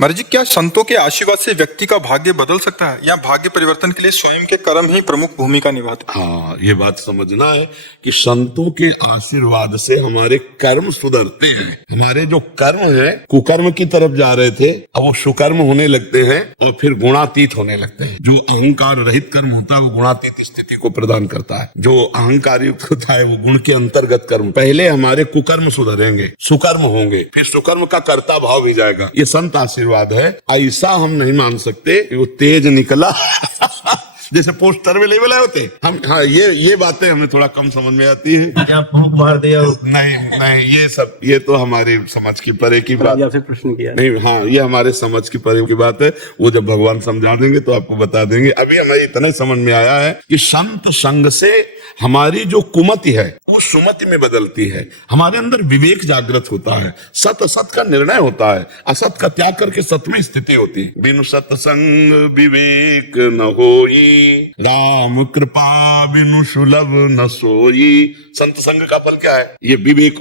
महाराज जी, क्या संतों के आशीर्वाद से व्यक्ति का भाग्य बदल सकता है या भाग्य परिवर्तन के लिए स्वयं के कर्म ही प्रमुख भूमिका निभाते हैं? हाँ, ये बात समझना है कि संतों के आशीर्वाद से हमारे कर्म सुधरते हैं। हमारे जो कर्म है कुकर्म की तरफ जा रहे थे, अब वो सुकर्म होने लगते हैं और फिर गुणातीत होने लगते हैं। जो अहंकार रहित कर्म होता है वो गुणातीत स्थिति को प्रदान करता है। जो अहंकार युक्त होता है वो गुण के अंतर्गत कर्म। पहले हमारे कुकर्म सुधरेंगे, सुकर्म होंगे, फिर सुकर्म का कर्ता भाव भी जाएगा। ये संत आशीर्वाद है। ऐसा हम नहीं मान सकते कि वो तेज निकला जैसे पोस्टर में लेवल होते हम। हाँ, ये बातें हमें थोड़ा कम समझ में आती है। क्या फूंक मार दिया? नहीं, ये तो हमारी समझ की परे की बात आपसे प्रश्न किया नहीं। हाँ, ये हमारे समझ की परे की बात है। वो जब भगवान समझा देंगे तो आपको बता देंगे। अभी हमें इतना समझ में आया है कि संत संग से हमारी जो कुमति है वो सुमति में बदलती है। हमारे अंदर विवेक जागृत होता है, सत असत का निर्णय होता है, असत का त्याग करके सत में स्थिति होती है। बिनु सत्संग विवेक न होई, राम कृपा बिनु सुलभ न सोई। संत संग का फल क्या है? ये विवेक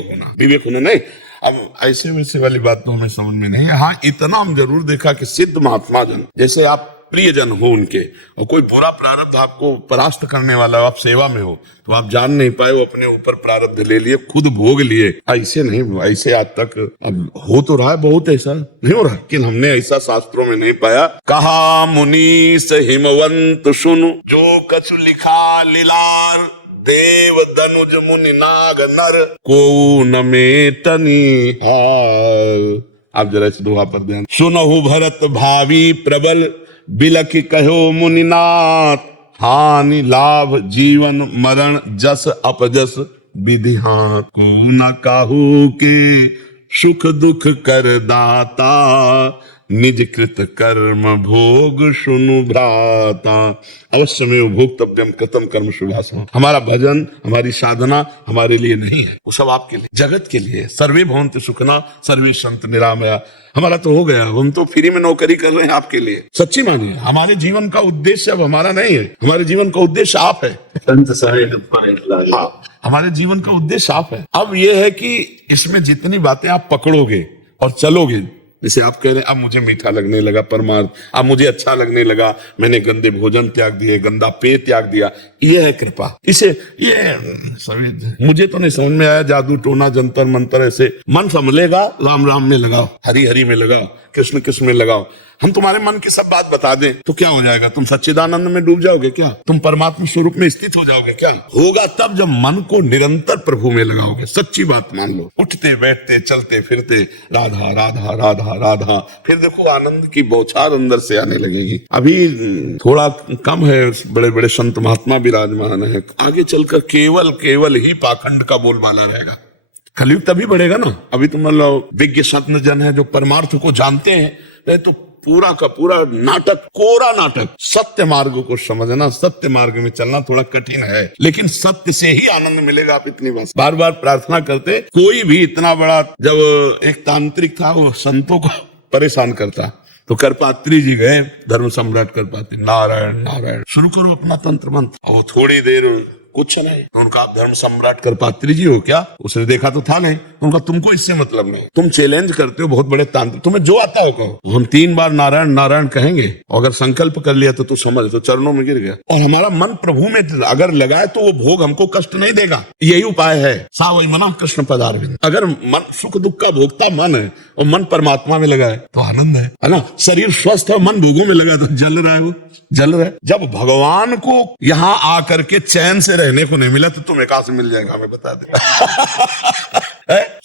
होना नहीं। अब ऐसे वैसे वाली बात तो हमें समझ में नहीं है। हाँ, इतना हम जरूर देखा कि सिद्ध महात्मा जन, जैसे आप प्रियजन हो उनके, और कोई बुरा प्रारब्ध आपको परास्त करने वाला, आप सेवा में हो तो आप जान नहीं पाए, वो अपने ऊपर प्रारब्ध ले लिए, खुद भोग लिए। ऐसे नहीं, ऐसे आज तक अब हो तो रहा है, बहुत ऐसा नहीं हो रहा, लेकिन हमने ऐसा शास्त्रों में नहीं पाया। कहा मुनीस हिमवंत सुनु, जो कछु लिखा लीलार, देव दनुज मुनि नाग नर, को न मेटनी हार। आप जरा इस दोहा पर ध्यान। सुनहु भरत भावी प्रबल, बिलख कहो मुनिनाथ, हानि लाभ जीवन मरण जस अपजस विधि हाथ। को न काहू के सुख दुख कर दाता, निज कृत कर्म भोग सुनु भ्राता। अवश्य में भोक्तव्यम कृतम कर्म शुभासम। हमारा भजन, हमारी साधना हमारे लिए नहीं है, वो सब आपके लिए, जगत के लिए। सर्वे भवन्तु सुखिनः सर्वे सन्तु निरामया। हमारा तो हो गया, हम तो फ्री में नौकरी कर रहे हैं आपके लिए। सच्ची मानिए, हमारे जीवन का उद्देश्य अब हमारा नहीं है, हमारे जीवन का उद्देश्य आप है। हाँ, हमारे जीवन का उद्देश्य आप है। अब यह है कि इसमें जितनी बातें आप पकड़ोगे और चलोगे, जैसे आप कह रहे हैं अब मुझे मीठा लगने लगा परमार्थ, अब मुझे अच्छा लगने लगा, मैंने गंदे भोजन त्याग दिए, गंदा पेय त्याग दिया, ये है कृपा। इसे ये मुझे तो नहीं समझ में आया, जादू टोना जंतर मंतर ऐसे। मन समझेगा, राम राम में लगाओ, हरि हरि में लगाओ, कृष्ण कृष्ण में लगाओ। हम तुम्हारे मन की सब बात बता दें तो क्या हो जाएगा? तुम सच्चिदानंद में डूब जाओगे क्या? तुम परमात्मा स्वरूप में स्थित हो जाओगे क्या? होगा तब जब मन को निरंतर प्रभु में लगाओगे। सच्ची बात मान लो, उठते बैठते चलते फिरते राधा राधा राधा राधा, फिर देखो आनंद की बौछार अंदर से आने लगेगी। अभी थोड़ा कम है, बड़े बड़े संत महात्मा विराजमान है, आगे चलकर केवल ही पाखंड का बोलबाला रहेगा। कलयुग तभी बढ़ेगा ना। अभी तो मतलब विज्ञ संत जन है जो परमार्थ को जानते हैं, तो पूरा का पूरा नाटक, कोरा नाटक। सत्य मार्ग को समझना, सत्य मार्ग में चलना थोड़ा कठिन है, लेकिन सत्य से ही आनंद मिलेगा। आप इतनी बार बार प्रार्थना करते। कोई भी इतना बड़ा, जब एक तांत्रिक था वो संतों को परेशान करता, तो करपात्री जी गए, धर्म सम्राट करपात्री, नारायण नारायण शुरू करो अपना तंत्र मंत्र। वो थोड़ी देर कुछ नहीं, तो उनका आप धर्म सम्राट करपात्री जी हो क्या? उसने देखा तो था नहीं। तो उनका तुमको इससे मतलब नहीं, तुम चैलेंज करते हो बहुत बड़े तांत्रिक, तुम्हें जो आता हो कहो। हम 3 बार नारायण नारायण कहेंगे, अगर संकल्प कर लिया तो तू समझ, तो चरणों में गिर गया। और हमारा मन प्रभु में अगर लगाए तो वो भोग हमको कष्ट नहीं देगा। यही उपाय है, सा वही मना कृष्ण पदारविंद। अगर मन सुख दुख का भोगता मन है और मन परमात्मा में लगाए तो आनंद है ना। शरीर स्वस्थ है, मन भोगों में लगा तो जल रहा है, वो जल रहा है। जब भगवान को यहाँ आकर के चैन से रहने को नहीं मिला तो तुम्हें कहां से मिल जाएगा? हमें बता दे।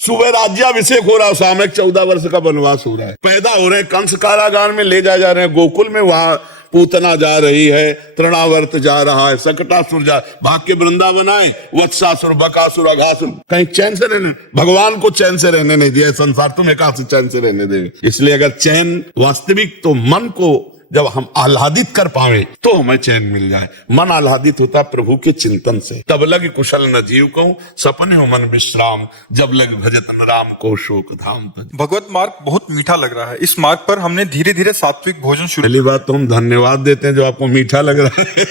सुबह राज्याभिषेक हो रहा है, सामयिक 14 वर्ष का वनवास हो रहा है, पैदा हो रहे हैं, कंस कारागार में ले जा रहे हैं, गोकुल में वहां पूतना जा रही है, तृणावर्त जा रहा है, सकटासुर जा, भाग के वृंदावन आए, वत्सासुर बकासुर अघासुर, कहीं चैन से रहने, भगवान को चैन से रहने नहीं दिया संसार, तुम्हें कहां से चैन से रहने देंगे? इसलिए अगर चैन वास्तविक, तो मन को जब हम आह्लादित कर पावे तो हमें चैन मिल जाए। मन आह्लादित होता प्रभु के चिंतन से। तब लग कुशल न जीव को, सपने हो मन विश्राम, जब लग भजत न राम को शोक धाम। भगवत मार्ग बहुत मीठा लग रहा है। इस मार्ग पर हमने धीरे धीरे सात्विक भोजन शुरू। पहली बात तो हम धन्यवाद देते हैं जो आपको मीठा लग रहा है।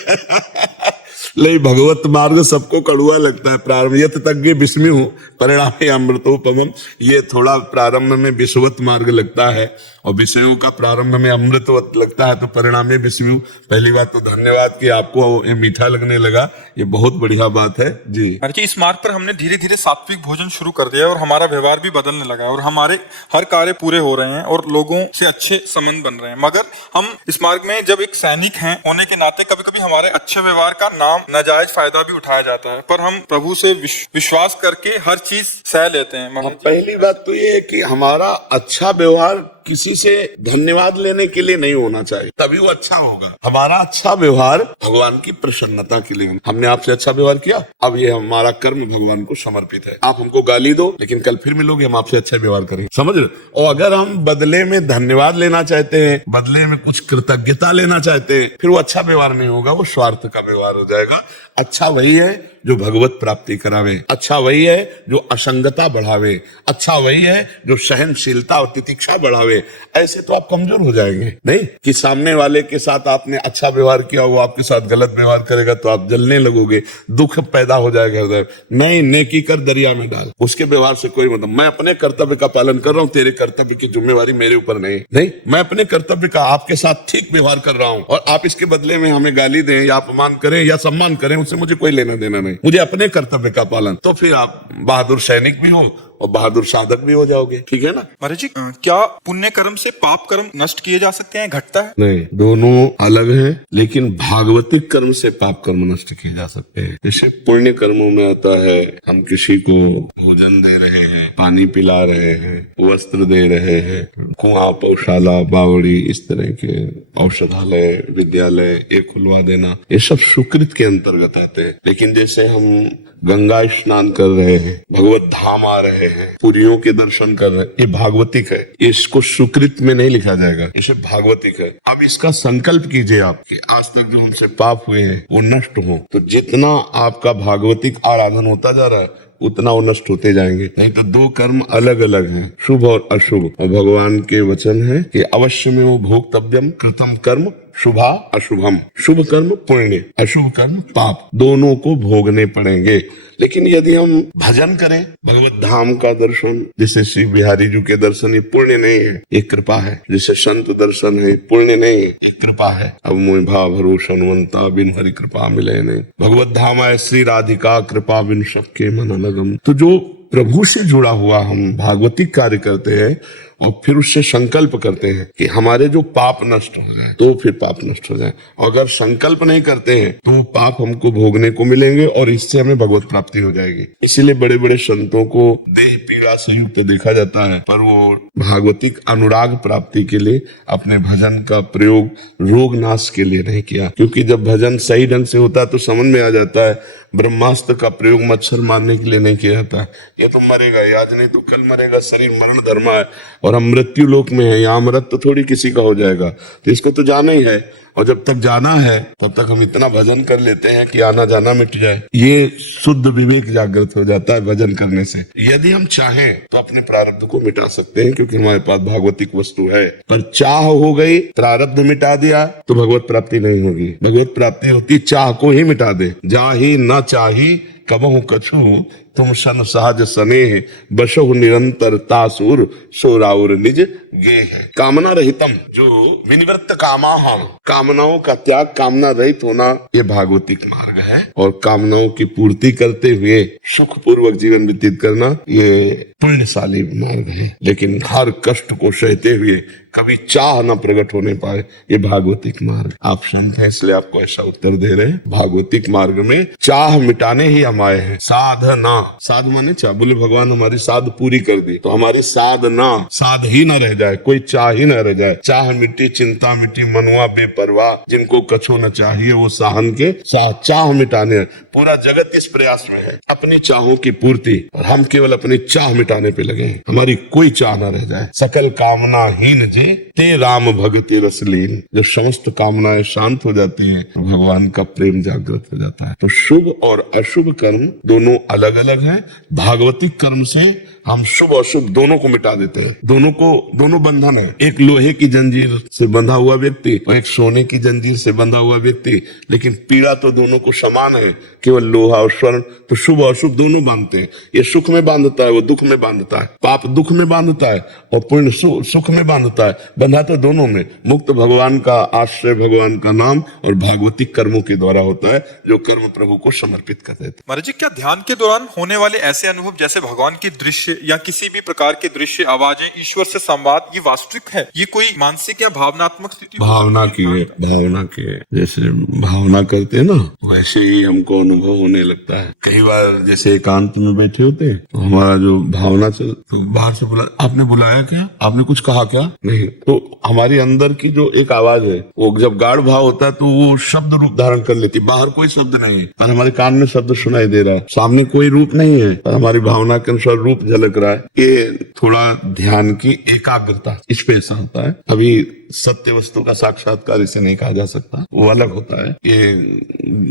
नहीं, भगवत मार्ग सबको कड़ुआ लगता है। प्रारंभ यत तज्ञ विस्मयु परिणामे अमृतोपमम्, ये थोड़ा प्रारंभ में विषवत मार्ग लगता है और विषयों का प्रारंभ में अमृतवत लगता है, तो परिणामे विस्मयु। पहली बात तो धन्यवाद कि आपको ये मीठा लगने लगा, ये बहुत बढ़िया बात है जी। महाराज जी, इस मार्ग पर हमने धीरे धीरे सात्विक भोजन शुरू कर दिया और हमारा व्यवहार भी बदलने लगा है और हमारे हर कार्य पूरे हो रहे हैं और लोगों से अच्छे संबंध बन रहे हैं। मगर हम इस मार्ग में जब एक सैनिक हैं होने के नाते कभी कभी हमारे अच्छे व्यवहार का नाम नाजायज फायदा भी उठाया जाता है, पर हम प्रभु से विश्वास करके हर चीज सह लेते हैं। महाराज जी, पहली बात तो ये है कि हमारा अच्छा व्यवहार किसी से धन्यवाद लेने के लिए नहीं होना चाहिए, तभी वो अच्छा होगा। हमारा अच्छा व्यवहार भगवान की प्रसन्नता के लिए। हमने आपसे अच्छा व्यवहार किया, अब ये हमारा कर्म भगवान को समर्पित है। आप हमको गाली दो, लेकिन कल फिर मिलोगे, हम आपसे अच्छा व्यवहार करेंगे, समझ रहे? और अगर हम बदले में धन्यवाद लेना चाहते हैं, बदले में कुछ कृतज्ञता लेना चाहते हैं, फिर वो अच्छा व्यवहार नहीं होगा, वो स्वार्थ का व्यवहार हो जाएगा। अच्छा वही है जो भगवत प्राप्ति करावे, अच्छा वही है जो असंगता बढ़ावे, अच्छा वही है जो सहनशीलता और तितिक्षा बढ़ावे। ऐसे तो आप कमजोर हो जाएंगे। नहीं कि सामने वाले के साथ आपने अच्छा व्यवहार किया, वो आपके साथ गलत व्यवहार करेगा तो आप जलने लगोगे, दुख पैदा हो जाएगा हृदय। नहीं, नेकी कर दरिया में डाल, उसके व्यवहार से कोई मतलब। मैं अपने कर्तव्य का पालन कर रहा हूँ, तेरे कर्तव्य की जिम्मेवारी मेरे ऊपर नहीं। नहीं, मैं अपने कर्तव्य का आपके साथ ठीक व्यवहार कर रहा हूँ और आप इसके बदले में हमें गाली दें या अपमान करें या सम्मान करें, उससे मुझे कोई लेना देना नहीं। मुझे अपने कर्तव्य का पालन, तो फिर आप बहादुर सैनिक भी हो और बहादुर साधक भी हो जाओगे। ठीक है ना महाराज जी, क्या पुण्य कर्म से पाप कर्म नष्ट किए जा सकते हैं, घटता है? नहीं, दोनों अलग हैं, लेकिन भागवतिक कर्म से पाप कर्म नष्ट किए जा सकते हैं। जैसे पुण्य कर्मों में आता है, हम किसी को भोजन दे रहे हैं, पानी पिला रहे हैं, वस्त्र दे रहे हैं, कुआं, पौशाला, बावड़ी, इस तरह के औषधालय, विद्यालय ये खुलवा देना, ये सब सुकृत के अंतर्गत आते हैं। लेकिन जैसे हम गंगा स्नान कर रहे हैं, भगवत धाम आ रहे हैं, पुरियों के दर्शन कर रहे हैं, ये भागवतिक है, इसको सुकृत में नहीं लिखा जाएगा, इसे भागवतिक है। अब इसका संकल्प कीजिए आप कि आज तक जो हमसे पाप हुए हैं वो नष्ट हो, तो जितना आपका भागवतिक आराधन होता जा रहा है उतना वो नष्ट होते जाएंगे। नहीं तो दो कर्म अलग अलग हैं, शुभ और अशुभ। और भगवान के वचन है कि अवश्य में वो भोक्तव्यम कृतम कर्म शुभा अशुभम। शुभ कर्म पुण्य, अशुभ कर्म पाप, दोनों को भोगने पड़ेंगे। लेकिन यदि हम भजन करें, भगवत धाम का दर्शन, जैसे श्री बिहारी जी के दर्शन, ये पुण्य नहीं है, ये कृपा है। जैसे संत दर्शन है, पुण्य नहीं है, ये कृपा है। अब मोह भाव भरोसा हनुमंता बिन हरि कृपा मिले नहीं। भगवत धाम है श्री राधिका कृपा बिन सबके मन लगम। तो जो प्रभु से जुड़ा हुआ हम भागवतिक कार्य करते हैं और फिर उससे संकल्प करते हैं कि हमारे जो पाप नष्ट हो जाए, तो फिर पाप नष्ट हो जाए। अगर संकल्प नहीं करते हैं तो पाप हमको भोगने को मिलेंगे और इससे हमें भगवत प्राप्ति हो जाएगी। इसीलिए बड़े बड़े संतों को देह पीड़ा से युक्त देखा जाता है, पर वो भागवतिक अनुराग प्राप्ति के लिए अपने भजन का प्रयोग रोग नाश के लिए नहीं किया। क्योंकि जब भजन सही ढंग से होता है तो समझ में आ जाता है, ब्रह्मास्त्र का प्रयोग मच्छर मारने के लिए नहीं किया जाता। ये तो मरेगा, आज नहीं तो कल मरेगा, शरीर मरण धर्म है और हम मृत्यु लोक में है, यहाँ मृत तो थोड़ी किसी का हो जाएगा, तो इसको तो जाना ही है। और जब तक जाना है तब तक हम इतना भजन कर लेते हैं कि आना जाना मिट जाए। ये शुद्ध विवेक जागृत हो जाता है भजन करने से। यदि हम चाहें तो अपने प्रारब्ध को मिटा सकते हैं, क्योंकि हमारे पास भागवतिक वस्तु है। पर चाह हो गई, प्रारब्ध मिटा दिया तो भगवत प्राप्ति नहीं होगी। भगवत प्राप्ति होती चाह को ही मिटा दे। जाही न चाही कबहु कछु तुम सन सहज स्नेह बसहु निरंतर तासुर सोराउर निज गे है। कामना रहितम, जो विनिवृत्त कामा हम, कामनाओं का त्याग, कामना रहित होना, ये भागवतिक मार्ग है। और कामनाओं की पूर्ति करते हुए सुख पूर्वक जीवन व्यतीत करना, ये पुण्यशाली मार्ग है। लेकिन हर कष्ट को सहते हुए कभी चाह न प्रकट होने पाए, ये भागवतिक मार्ग। आप संत हैं इसलिए आपको ऐसा उत्तर दे रहे हैं। भागवतिक मार्ग में चाह मिटाने ही हम आए हैं। साधना, साध माने चाह, बोले भगवान हमारी साध पूरी कर दी, तो हमारी साधना, साध ही न रह जाए, कोई चाह ही न रह जाए। चाह मिट्टी, चिंता मिट्टी, मनुआ बेपरवाह, जिनको कछो न चाहिए वो साहन के चाह मिटाने। पूरा जगत इस प्रयास में है अपनी चाहों की पूर्ति, और हम केवल अपनी चाह मिटाने पे लगे हैं। हमारी कोई चाह न रह जाए। सकल कामना हीन जी ते राम भगति रसलीन। जब समस्त कामनाएं शांत हो जाती हैं तो भगवान का प्रेम जागृत हो जाता है। तो शुभ और अशुभ कर्म दोनों अलग अलग हैं। भागवतिक कर्म से हम शुभ और शुभ दोनों को मिटा देते हैं। दोनों बंधन है, एक लोहे की जंजीर से बंधा हुआ व्यक्ति और एक सोने की जंजीर से बंधा हुआ व्यक्ति, लेकिन पीड़ा तो दोनों को समान है, केवल लोहा और स्वर्ण। तो शुभ और शुभ दोनों बांधते हैं। ये सुख में बांधता है, वो दुख में बांधता है। पाप दुख में बांधता है और पुण्य सुख में बांधता है। बंधा तो दोनों में। मुक्त भगवान का आश्रय भगवान का नाम और भागवतिक कर्मों के द्वारा होता है, जो कर्म प्रभु को समर्पित कर देते हैं। महाराज जी, क्या ध्यान के दौरान होने वाले ऐसे अनुभव जैसे भगवान की दृश्य या किसी भी प्रकार के दृश्य, आवाजें, ईश्वर से संवाद, ये वास्तविक है? ये कोई मानसिक या भावनात्मक स्थिति? भावना की है। जैसे भावना करते हैं ना, वैसे ही हमको अनुभव होने लगता है। कई बार जैसे एकांत में बैठे होते हैं तो हमारा जो भावना चल, तो बाहर से बोला, आपने बुलाया क्या, आपने कुछ कहा क्या? नहीं। तो हमारी अंदर की जो एक आवाज है, वो जब गाढ़ भाव होता है तो वो शब्द रूप धारण कर लेती। बाहर कोई शब्द नहीं है और हमारे कान में शब्द सुनाई दे रहा है, सामने कोई रूप नहीं है और हमारी भावना के अनुसार रूप झलक रहा है। ये थोड़ा ध्यान की एकाग्रता, इस पे ऐसा होता है। अभी सत्य वस्तु का साक्षात्कार इसे नहीं कहा जा सकता, वो अलग होता है। ये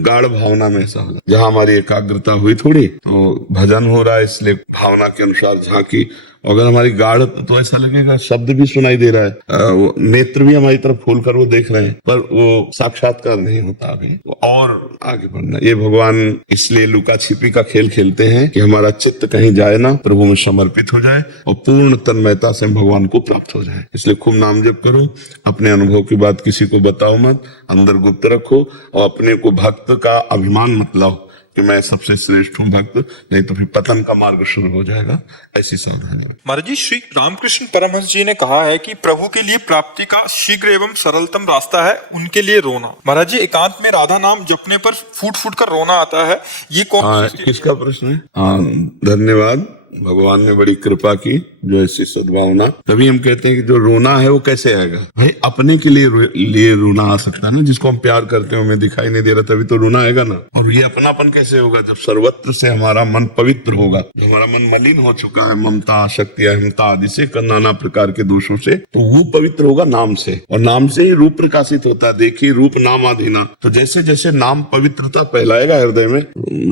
गाढ़ भावना में ऐसा होगा, जहां हमारी एकाग्रता हुई थोड़ी, तो भजन हो रहा है इसलिए भावना के अनुसार झांकी। अगर हमारी गाढ़, तो ऐसा लगेगा शब्द भी सुनाई दे रहा है, वो नेत्र भी हमारी तरफ खोल कर वो देख रहे हैं, पर वो साक्षात्कार नहीं होता अभी। और आगे बढ़ना, ये भगवान इसलिए लुका छिपी का खेल खेलते हैं कि हमारा चित्त कहीं जाए ना, प्रभु में समर्पित हो जाए और पूर्ण तन्मयता से भगवान को प्राप्त हो जाए। इसलिए खूब नाम जप करो, अपने अनुभव की बात किसी को बताओ मत, अंदर गुप्त रखो और अपने को भक्त का अभिमान मत लाओ कि मैं सबसे श्रेष्ठ हूँ भक्त, नहीं तो फिर पतन का मार्ग शुरू हो जाएगा। ऐसी सावधानी। महाराज जी, श्री रामकृष्ण परमहंस जी ने कहा है कि प्रभु के लिए प्राप्ति का शीघ्र एवं सरलतम रास्ता है उनके लिए रोना। महाराज जी, एकांत में राधा नाम जपने पर फूट फूट कर रोना आता है, ये कौन? किसका प्रश्न है? हाँ, धन्यवाद। भगवान ने बड़ी कृपा की, जो ऐसी सद्भावना। तभी हम कहते हैं कि जो रोना है वो कैसे आएगा भाई? अपने के लिए रोना आ सकता है ना, जिसको हम प्यार करते हैं, हमें दिखाई नहीं दे रहा, तभी तो रोना आएगा ना। और ये अपनापन कैसे होगा? जब सर्वत्र से हमारा मन पवित्र होगा, हमारा मन मलिन हो चुका है ममता, शक्ति, अहंता आदि से, नाना प्रकार के दोषों से, तो वो पवित्र होगा नाम से, और नाम से ही रूप प्रकाशित होता है। देखिए, रूप नामाधीना। तो जैसे जैसे नाम पवित्रता फैलाएगा हृदय में,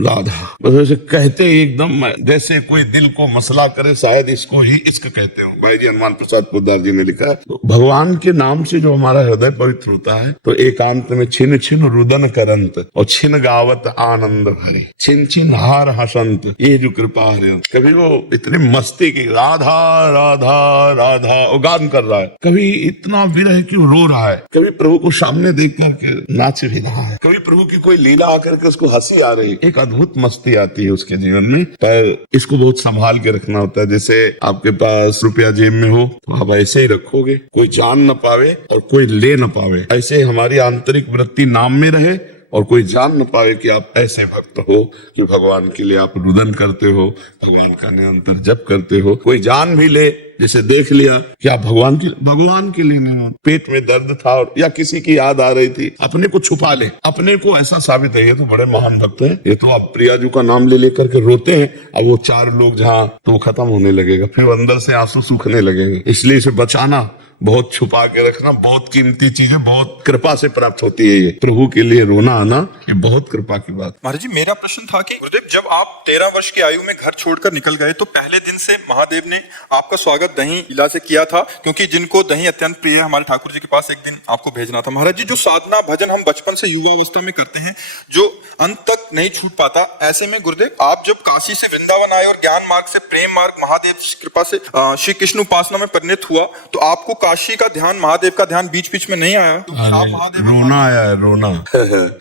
राधा बस वैसे कहते एकदम जैसे कोई दिल को मसला करे, शायद इसको ही इश्क कहते हो। भाई जी हनुमान प्रसाद पोद्दार जी ने लिखा है। तो भगवान के नाम से जो हमारा हृदय पवित्र होता है, तो एकांत में छिन छिन रुदन करंत और छिन गावत आनंद भरे, छिन छिन हार हसंत, ये जो कृपा है। कभी वो इतनी मस्ती की राधा राधा राधा वो गान कर रहा है, कभी इतना विरह क्यों रो रहा है, कभी प्रभु को सामने देख करके नाच भी रहा है, कभी प्रभु की कोई लीला आकर के उसको हंसी आ रही, एक अद्भुत मस्ती आती है उसके जीवन में। पर इसको बहुत संभाल के रखना होता है। जैसे आपके पास रुपया जेब में हो तो आप ऐसे ही रखोगे, कोई जान न पावे और कोई ले न पावे, ऐसे हमारी आंतरिक वृत्ति नाम में रहे और कोई जान न पावे कि आप ऐसे भक्त हो कि भगवान के लिए आप रुदन करते हो, भगवान का निरंतर जप करते हो। कोई जान भी ले, जैसे देख लिया कि आप भगवान के लिए नहीं हो, पेट में दर्द था और या किसी की याद आ रही थी, अपने को छुपा ले, अपने को ऐसा साबित है ये तो बड़े महान भक्त हैं, ये तो आप प्रिया जी का नाम ले लेकर के रोते हैं, अब वो चार लोग जहाँ, तो खत्म होने लगेगा, फिर अंदर से आंसू सूखने लगेंगे। इसलिए इसे बचाना, बहुत छुपा के रखना, बहुत कीमती चीजें बहुत कृपा से प्राप्त होती है। ये प्रभु के लिए रोना आना, ये बहुत कृपा की बात। महाराज जी, मेरा प्रश्न था कि गुरुदेव, जब आप 13 वर्ष की आयु में घर छोड़कर निकल गए तो पहले दिन से महादेव ने आपका स्वागत दही इला से किया था, क्योंकि जिनको दही अत्यंत प्रिय है, हमारे ठाकुर जी के पास एक दिन आपको भेजना था। महाराज जी, जो साधना भजन हम बचपन से युवा अवस्था में करते हैं, जो अंत तक नहीं छूट पाता, ऐसे में गुरुदेव आप जब काशी से वृंदावन आए और ज्ञान मार्ग से प्रेम मार्ग महादेव की कृपा से श्री कृष्ण उपासना में परिणत हुआ, तो आपको काशी का ध्यान, महादेव का ध्यान बीच बीच में नहीं आया? तो आप महादेव रोना आया है, रोना।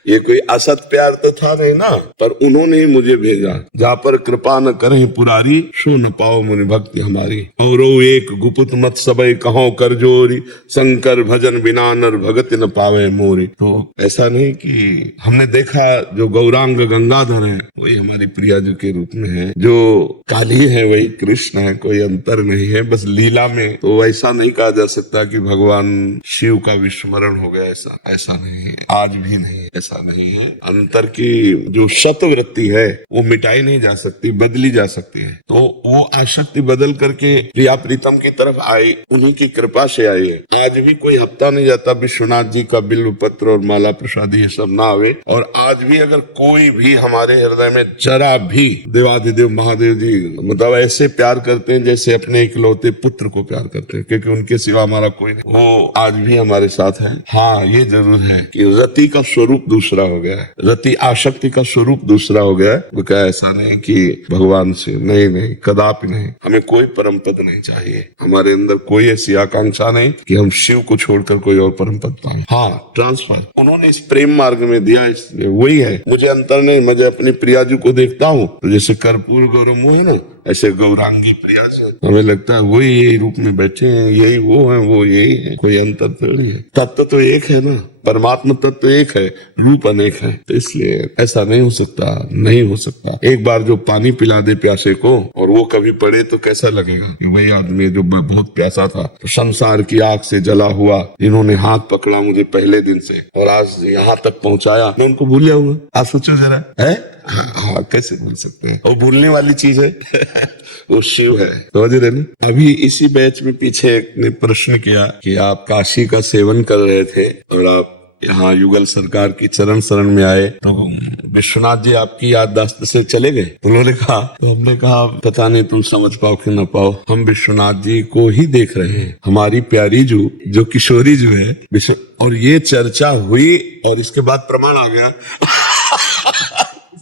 ये कोई असत प्यार तो था नहीं ना, पर उन्होंने ही मुझे भेजा। जहाँ पर कृपा न करें पुरारी, सो न पाओ मुनि भक्ति हमारी। और एक गुपुत मत सबई कहो कर जोरी, शंकर भजन बिना नर भगत न पावे मोरी। तो ऐसा नहीं कि हमने देखा जो गौरांग गंगाधर है वही हमारी प्रिया जी के रूप में है, जो काली है वही कृष्ण है, कोई अंतर नहीं है, बस लीला में तो ऐसा नहीं कहा जा सकता कि भगवान शिव का विस्मरण हो गया, ऐसा नहीं है, आज भी नहीं, ऐसा नहीं है। अंतर की जो सत्वृत्ति है वो मिटाई नहीं जा सकती, बदली जा सकती है। तो वो आसक्ति बदल करके प्रिया प्रीतम की तरफ आई, उन्हीं की कृपा से आई है। आज भी कोई हफ्ता नहीं जाता विश्वनाथ जी का बिल्व पत्र और माला प्रसादी ये सब ना आवे। और आज भी अगर कोई भी हमारे हृदय में जरा भी देवाधिदेव महादेव जी मतलब ऐसे प्यार करते हैं जैसे अपने इकलौते पुत्र को प्यार करते हैं, क्योंकि उनके सिवा हमारा कोई नहीं, वो आज भी हमारे साथ है। हाँ ये जरूर है कि रति का स्वरूप दूसरा हो गया है, रति आसक्ति का स्वरूप दूसरा हो गया है। वो क्या ऐसा नहीं कि भगवान से नहीं, कदापि नहीं। हमें कोई परम पद नहीं चाहिए, हमारे अंदर कोई ऐसी आकांक्षा नहीं कि हम शिव को छोड़कर कोई और परम पद पाए। हाँ ट्रांसफर उन्होंने इस प्रेम मार्ग में दिया, इसलिए वही है। मुझे अंतर नहीं, मुझे अपनी प्रिया जी को देखता हूँ तो जैसे कर्पूर गौरम है ना, ऐसे गौरांगी प्रिया से हमें लगता है वही यही रूप में बैठे हैं, यही वो है, वो यही है, कोई अंतर थोड़ी है। तत्व तो एक है ना, परमात्मा तत्व एक है, रूप अनेक है। तो इसलिए ऐसा नहीं हो सकता, नहीं हो सकता। एक बार जो पानी पिला दे प्यासे को और वो कभी पड़े तो कैसा लगेगा कि वही आदमी जो बहुत प्यासा था, तो संसार की आग से जला हुआ, जिन्होंने हाथ पकड़ा मुझे पहले दिन से और आज यहाँ तक पहुंचाया, मैं उनको भूल जाऊंगा? आप सोचो जरा, है हाँ कैसे भूल सकते हैं? वो भूलने वाली चीज है वो शिव है, समझ रहे ना। अभी इसी बैच में पीछे एक ने प्रश्न किया कि आप काशी का सेवन कर रहे थे और आप यहाँ युगल सरकार की चरण शरण में आए तो विश्वनाथ जी आपकी याददाश्त से चले गए। तो उन्होंने कहा, तो हमने कहा पता नहीं तुम समझ पाओ कि न पाओ, हम विश्वनाथ जी को ही देख रहे हैं, हमारी प्यारी जो किशोरी जो है। और ये चर्चा हुई और इसके बाद प्रमाण आ गया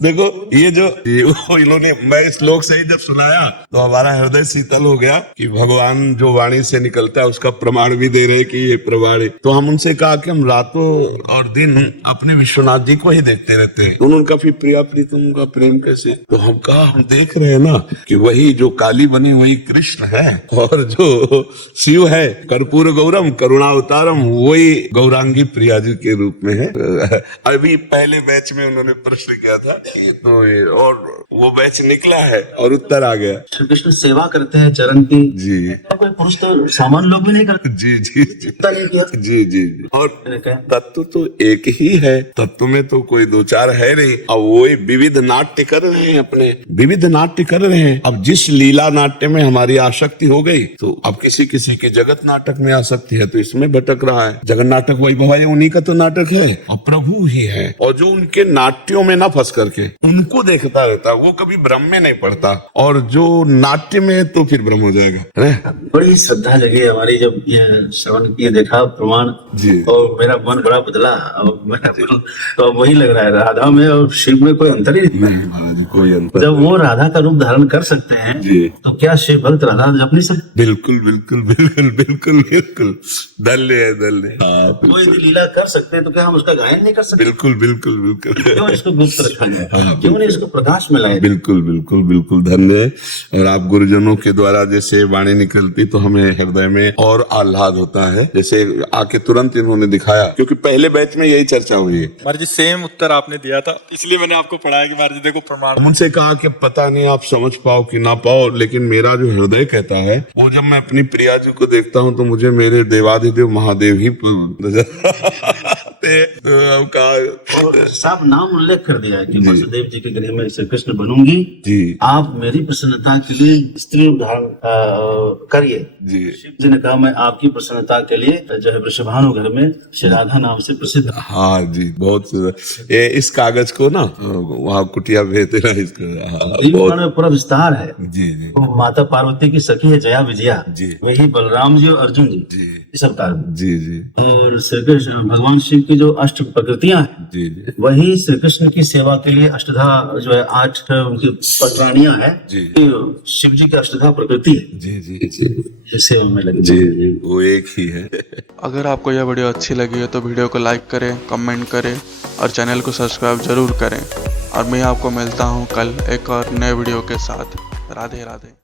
देखो ये जो इन्होंने, मैं इस श्लोक से ही जब सुनाया तो हमारा हृदय शीतल हो गया कि भगवान जो वाणी से निकलता है उसका प्रमाण भी दे रहे कि ये प्रमाण है। तो हम उनसे कहा कि हम रातों और दिन अपने विश्वनाथ जी को ही देखते रहते हैं। उन्होंने कहा फिर प्रिया प्रीतम का प्रेम कैसे? तो हम कहा हम देख रहे हैं ना कि वही जो काली बनी वही कृष्ण है और जो शिव है कर्पूर गौरम करुणावतारम वही गौरांगी प्रिया जी के रूप में है। अभी पहले बैच में उन्होंने प्रश्न किया था तो और वो बैच निकला है और उत्तर आ गया। श्री कृष्ण सेवा करते हैं चरण की जी, कोई पुरुष तो सामान्य लोग भी नहीं करते। जी नहीं किया। जी और तत्व तो एक ही है, तत्व में तो कोई दो चार है नहीं। अब वो विविध नाट्य कर रहे हैं, अपने विविध नाट्य कर रहे हैं। अब जिस लीला नाट्य में हमारी आसक्ति हो गई तो अब किसी के जगत नाटक में आसक्ति है तो इसमें भटक रहा है। जगत नाटक वही भवाई उन्हीं का तो नाटक है और प्रभु ही है। और जो उनके नाट्यों में ना फंस करके उनको देखता रहता है वो कभी भ्रम में नहीं पड़ता, और जो नाट्य में तो फिर भ्रम हो जाएगा। बड़ी श्रद्धा जगी हमारी जब ये श्रवण किए देखा प्रमाण जी। और मेरा मन बड़ा बदला। तो वही लग रहा है राधा में और शिव में कोई अंतर ही नहीं। महाराज कोई अंतर। जब वो राधा का रूप धारण कर सकते हैं जी। तो क्या शिव भक्त राधा जप नहीं सकते? बिल्कुल बिल्कुल बिल्कुल बिल्कुल बिल्कुल दल्ले है दल्ले। वो यदि लीला कर सकते हैं तो क्या हम उसका गायन नहीं कर सकते? बिल्कुल बिल्कुल बिल्कुल क्यों इसको गुप्त रखा है? क्यों नहीं इसको प्रकाश में लाए? बिल्कुल बिल्कुल बिल्कुल धन्य। और आप गुरुजनों के द्वारा जैसे वाणी निकलती तो हमें हृदय में और आह्लाद होता है, जैसे आके तुरंत इन्होंने दिखाया, क्योंकि पहले बैच में यही चर्चा हुई है। महाराज जी सेम उत्तर आपने दिया था, इसलिए मैंने आपको पढ़ाया कि महाराज जी देखो प्रमाण। उनसे कहा कि पता नहीं आप समझ पाओ कि ना पाओ, लेकिन मेरा जो हृदय कहता है वो जब मैं अपनी प्रिया जी को देखता हूँ तो मुझे मेरे देवाधिदेव महादेव ही नजर और सब नाम उल्लेख कर दिया है कि वसुदेव जी के गृह में श्री कृष्ण बनूंगी जी। आप मेरी प्रसन्नता के लिए स्त्री धारण करिए जी। शिव जी ने कहा मैं आपकी प्रसन्नता के लिए जो है वृषभानु घर में श्री राधा नाम से प्रसिद्ध। हाँ जी बहुत सुंदर। ये इस कागज को ना वहाँ कुटिया भेज देना इसको। में पूरा विस्तार है। जी जी। वो माता पार्वती की सखी है जया विजया जी। वही बलराम जी और अर्जुन जी इस अवतार में। जी जी। और श्री कृष्ण भगवान शिव की जो अष्ट प्रकृतियां हैं जी जी। वही श्री कृष्ण की सेवा के लिए अष्टधा जो है 8 उनकी पटरानियां हैं जी। शिव जी की अष्टधा प्रकृति है। जी जी जी। सेवा में लगी। जी जी वो एक ही है। अगर आपको यह वीडियो अच्छी लगी है तो वीडियो को लाइक करें, कमेंट करें और चैनल को सब्सक्राइब जरूर करें। और मैं आपको मिलता हूँ कल एक और नए वीडियो के साथ। राधे राधे।